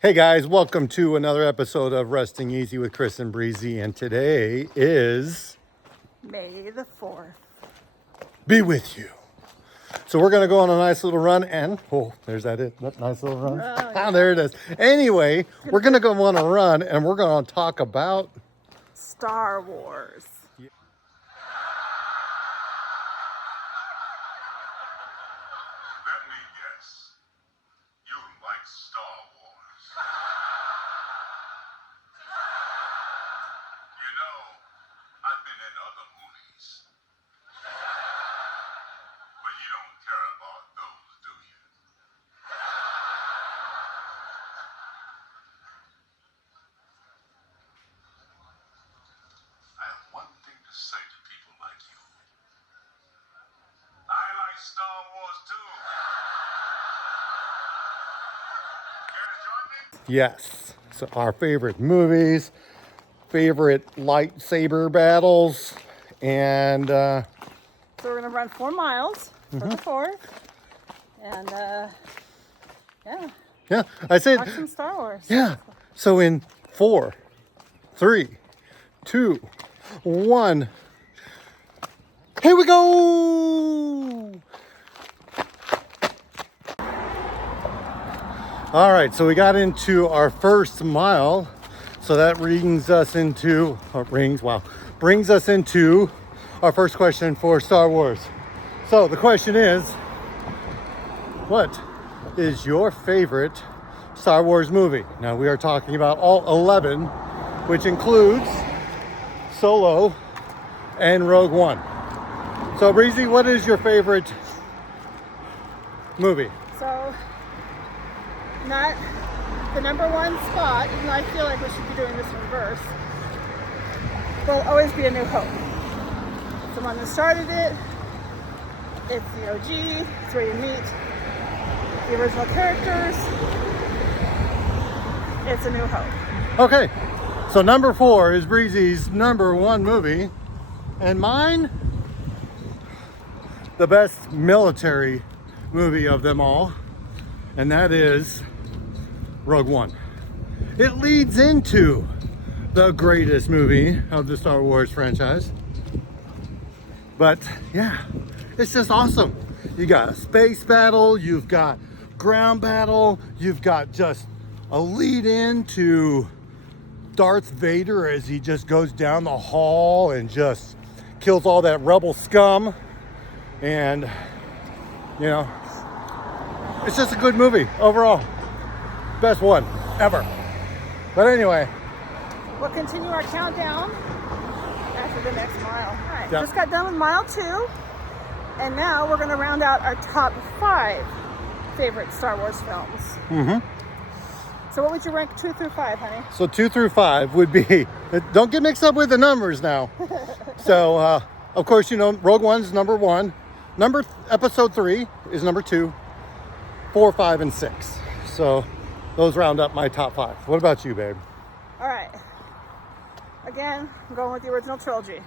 Hey guys, welcome to another episode of Resting Easy with Chris and Breezy, and today is May the 4th. Be With You. So we're going to go on a nice little run and, there's that nice little run. There it is. Anyway, we're going to go on a run and we're going to talk about Star Wars. Let me guess. You like Star Wars. You know, I've been in other movies. But you don't care about those, do you? I have one thing to say to people like you. I like Star Wars too. Care to join me? yes, so our favorite movies, favorite lightsaber battles, and So we're going to run 4 miles for the 4th. And, yeah, I said, watch some Star Wars. yeah. So in 4, 3, 2, 1, here we go. All right, so we got into our first mile. So that brings us into our first question for Star Wars. So the question is, what is your favorite Star Wars movie? Now we are talking about all 11, which includes Solo and Rogue One. So Breezy, what is your favorite movie? So, not the number 1 spot, even though I feel like we should be doing this in reverse, will always be A New Hope. It's the one that started it. It's the OG. It's where you meet the original characters. It's A New Hope. Okay, so number 4 is Breezy's number 1 movie, and mine, the best military movie of them all, and that is Rogue One. It leads into the greatest movie of the Star Wars franchise. But yeah, it's just awesome. You got a space battle, you've got ground battle, you've got just a lead in to Darth Vader as he just goes down the hall and just kills all that rebel scum. And, you know, it's just a good movie overall. Best one ever. But anyway. We'll continue our countdown after the next mile. All right, Yep. just got done with mile 2. And now we're going to round out our top 5 favorite Star Wars films. Mm-hmm. So what would you rank 2 through 5, honey? So 2 through 5 would be, don't get mixed up with the numbers now. So, of course, you know, Rogue One's number 1. Episode 3 is number 2. 4, 5, and 6. So those round up my top 5. What about you, babe? All right. Again, I'm going with the original trilogy.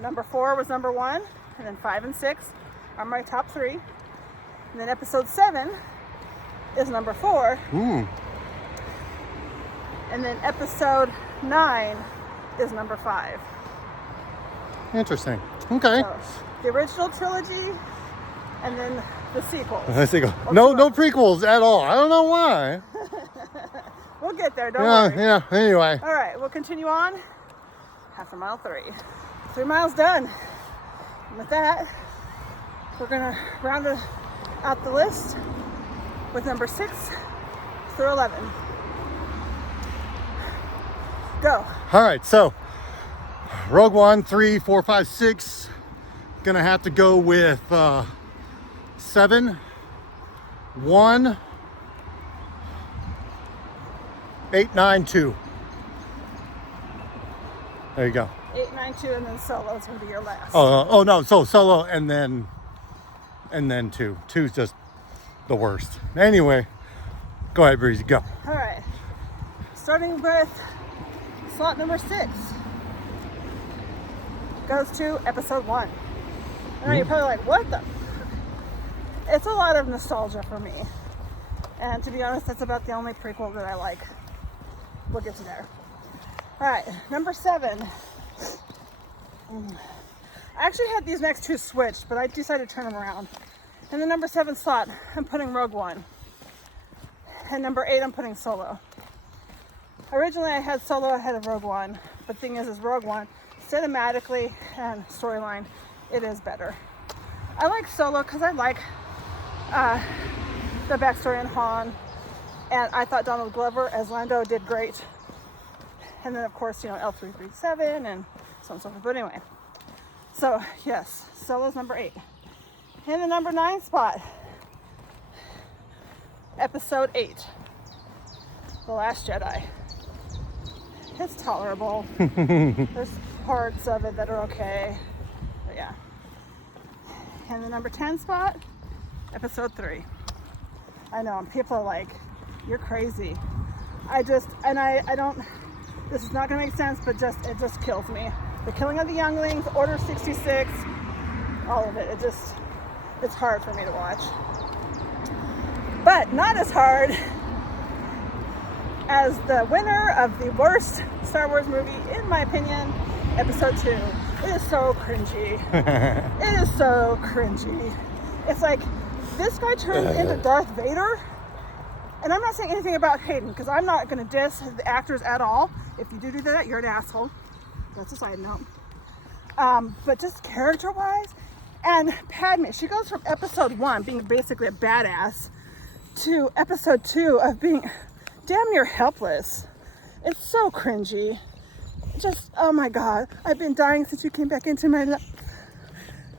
Number 4 was number 1, and then 5 and 6 are my top 3. And then episode 7 is number 4. And then episode 9 is number 5. Interesting. Okay. So, the original trilogy, and then the sequels. I think no prequels at all. I don't know why. We'll get there, don't worry. Yeah. Anyway. All right, we'll continue on after mile 3. 3 miles done. And with that, we're gonna round out the list with number 6 through 11. Go. All right. So Rogue One, 3, 4, 5, 6. Gonna have to go with 7, 1, 8, 9, 2. There you go. 8, 9, 2, and then Solo's gonna be your last. Oh no. So Solo and then 2. 2's just the worst. Anyway, go ahead, Breezy. Go. All right. Starting with slot number 6. Goes to episode 1. All right, you're probably like, what the? It's a lot of nostalgia for me. And to be honest, that's about the only prequel that I like. We'll get to there. All right, number 7. I actually had these next two switched, but I decided to turn them around. In the number 7 slot, I'm putting Rogue One. And number 8, I'm putting Solo. Originally, I had Solo ahead of Rogue One, but the thing is Rogue One, cinematically and storyline, it is better. I like Solo because I like the backstory in Han, and I thought Donald Glover as Lando did great. And then, of course, you know, L337 and so on and so forth. But anyway, so yes, Solo's number 8. In the number 9 spot, Episode 8, The Last Jedi. It's tolerable. There's parts of it that are okay, but yeah. In the number 10 spot, Episode 3. I know, and people are like, you're crazy. I don't, this is not gonna make sense, but it just kills me. The killing of the younglings, Order 66, all of it, it's hard for me to watch. But not as hard as the winner of the worst Star Wars movie, in my opinion, Episode 2. It is so cringy. It is so cringy. It's like, this guy turns into Darth Vader, and I'm not saying anything about Hayden, because I'm not going to diss the actors at all. If you do that, you're an asshole. That's a side note. But just character-wise, and Padme, she goes from Episode 1, being basically a badass, to Episode 2 of being damn near helpless. It's so cringy. Just, oh my God, I've been dying since you came back into my life.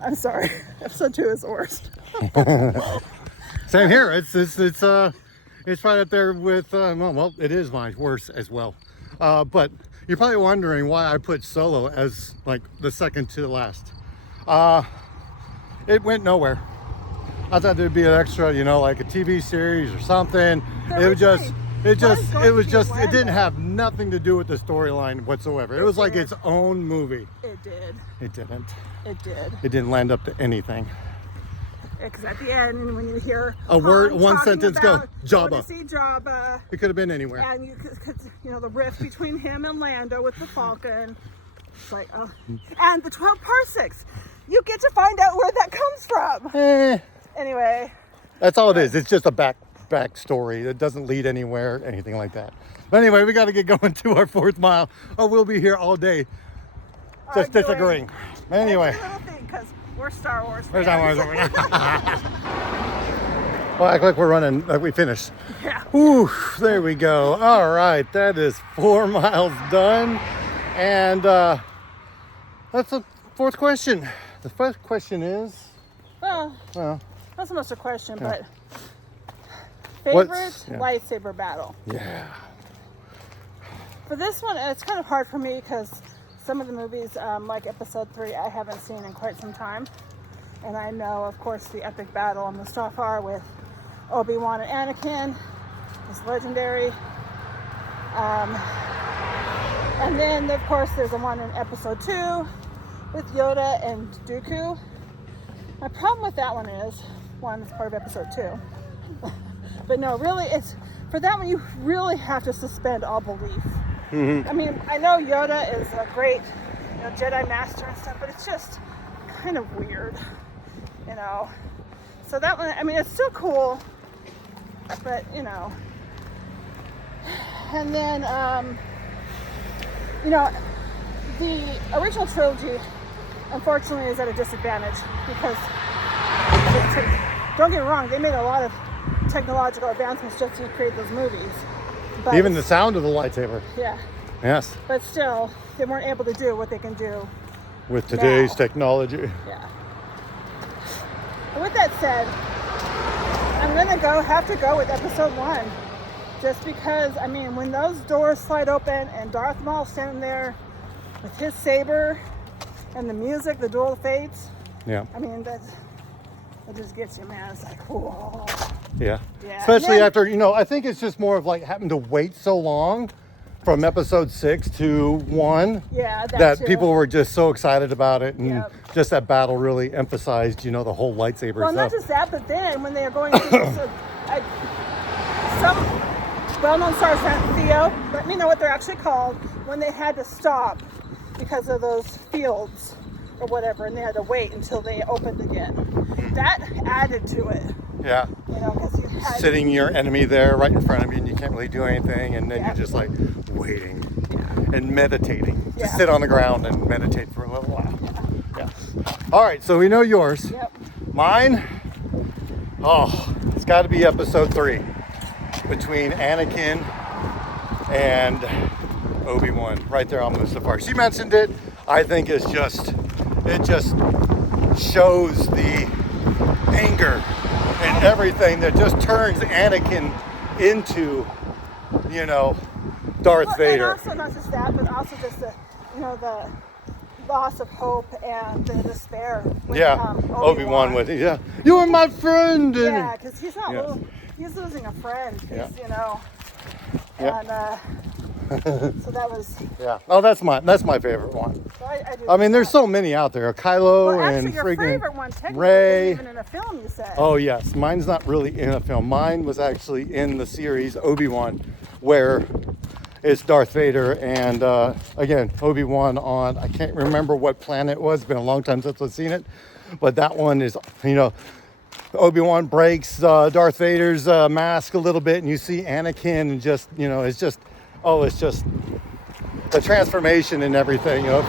I'm sorry. Episode 2 is the worst. Same here. It's right up there with well, it is my worst as well. But you're probably wondering why I put Solo as like the second to last. It went nowhere. I thought there'd be an extra, you know, like a TV series or something. It didn't have nothing to do with the storyline whatsoever. It was like its own movie. It did. It didn't. It did. It didn't land up to anything. Because at the end, when you hear a word, Han one talking sentence about go, Jabba. going to see Jabba. It could have been anywhere. And you know, the rift between him and Lando with the Falcon. It's like, oh. And the 12 parsecs. You get to find out where that comes from. Anyway. That's all it is. It's just a back story. It doesn't lead anywhere, anything like that. But anyway, we got to get going to our 4th mile. Oh, we'll be here all day. Just disagreeing. Anyway. Because we're Star Wars fans. We're Star Wars. Well, act like we're running, like we finished. Yeah. Ooh, there we go. All right, that is 4 miles done. And that's the 4th question. The 1st question is... Well, not so much a question, but... Favorite lightsaber battle? Yeah. For this one, it's kind of hard for me because some of the movies, like Episode 3, I haven't seen in quite some time. And I know, of course, the epic battle on Mustafar with Obi-Wan and Anakin is legendary. And then, of course, there's the one in Episode 2 with Yoda and Dooku. My problem with that one is, one, it's part of Episode 2. But no, really, it's for that one, you really have to suspend all belief. Mm-hmm. I mean, I know Yoda is a great, you know, Jedi Master and stuff, but it's just kind of weird, you know. So that one, I mean, it's still cool, but you know. And then, you know, the original trilogy, unfortunately, is at a disadvantage because, don't get me wrong, they made a lot of technological advancements just to create those movies. But even the sound of the lightsaber. Yeah. Yes. But still, they weren't able to do what they can do with today's now. Technology. Yeah. And with that said, I'm gonna have to go with Episode 1. Just because, I mean, when those doors slide open and Darth Maul standing there with his saber and the music, the Duel of Fates. Yeah. I mean, it just gets you, man. It's like, whoa. Yeah. Especially after, you know, I think it's just more of like having to wait so long from Episode 6 to 1. Yeah, that people were just so excited about it, and just that battle really emphasized, you know, the whole lightsaber stuff. stuff. Not just that, but then when they are going through, some well-known stars, Theo, let me know what they're actually called, when they had to stop because of those fields or whatever, and they had to wait until they opened again. That added to it. Yeah. You know, because you had Sitting your enemy there right in front of you and you can't really do anything, and then you're just like waiting and meditating. Just sit on the ground and meditate for a little while. Yeah. All right, so we know yours. Yep. Mine, it's got to be episode 3 between Anakin and Obi-Wan, right there on Mustafar. She mentioned it. I think it just shows the anger and everything that just turns Anakin into, you know, Darth Vader. And also not just that, but also just the, you know, the loss of hope and the despair. With, Obi-Wan with it. Yeah, you are my friend. Yeah, because he's not. He's losing a friend. He's, you know. And so that was. Yeah. Oh, that's my favorite one. So I mean, there's so many out there. Kylo well, and actually, your friggin' favorite one technically Rey. isn't even in a film, you said. Oh yes, mine's not really in a film. Mine was actually in the series Obi-Wan, where it's Darth Vader and again Obi-Wan on, I can't remember what planet it was. It's been a long time since I've seen it, but that one is, you know, Obi-Wan breaks Darth Vader's mask a little bit, and you see Anakin, and just, you know, it's just the transformation and everything of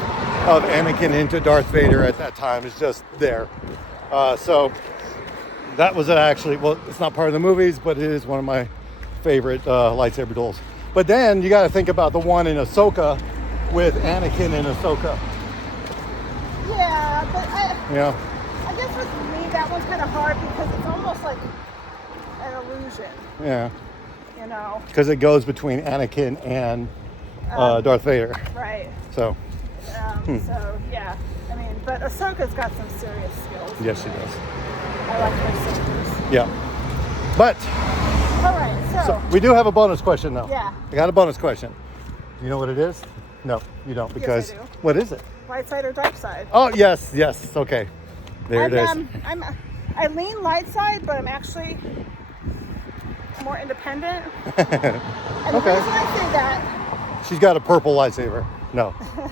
Anakin into Darth Vader at that time is just there. So that was actually, well, it's not part of the movies, but it is one of my favorite lightsaber duels. But then you got to think about the one in Ahsoka with Anakin and Ahsoka. Yeah, but Yeah. I guess with me that one's kind of hard because it's almost like an illusion. Yeah. You know. Because it goes between Anakin and Darth Vader. Right. So. So yeah, I mean, but Ahsoka's got some serious skills. Yes, she does. I like her sisters. Yeah. But. All right, So we do have a bonus question though. Yeah. I got a bonus question. You know what it is? No, you don't, because Yes, I do. what is it? Light side or dark side? Oh yes, okay. There it is. I lean light side, but I'm actually more independent. And the reason I say that, She's got a purple lightsaber. No. the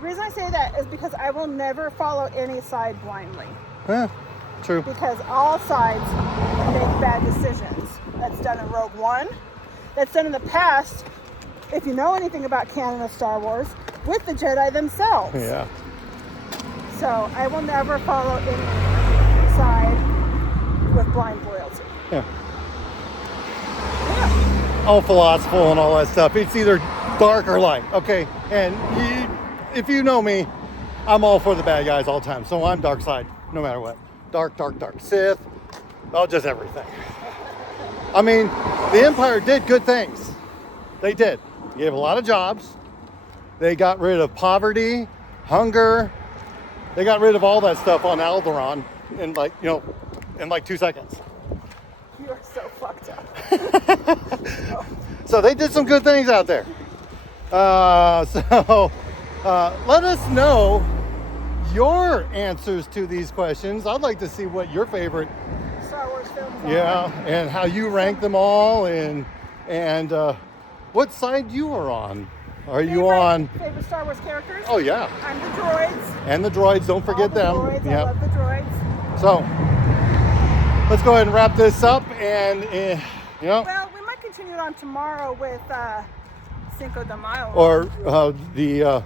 reason I say that is because I will never follow any side blindly. True. Because all sides make bad decisions. That's done in Rogue One. That's done in the past, if you know anything about canon of Star Wars, with the Jedi themselves. Yeah. So I will never follow any side with blind loyalty. Yeah. All philosophical and all that stuff. It's either dark or light. Okay. And if you know me, I'm all for the bad guys all the time. So I'm dark side, no matter what. Dark. Sith. Oh, just everything. I mean, the Empire did good things. They did. They gave a lot of jobs. They got rid of poverty, hunger. They got rid of all that stuff on Alderaan in like 2 seconds. You are so fucked up. So they did some good things out there. So let us know your answers to these questions. I'd like to see what your favorite Star Wars films are. Yeah, and how you rank them all, and what side you are on. Are you on? Favorite Star Wars characters? Oh yeah. I'm the droids. And the droids. Don't forget them. Droids. I love the droids. So let's go ahead and wrap this up, and Well, we might continue on tomorrow with Cinco de Mayo. or the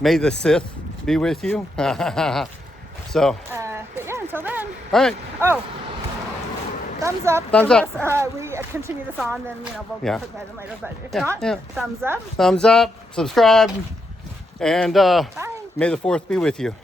May the Sith be with you. So. But yeah, until then. All right. Oh. Thumbs up. Thumbs up. Unless we continue this on, then we'll put that in later. But if not, thumbs up. Thumbs up. Subscribe. And Bye. May the 4th be with you.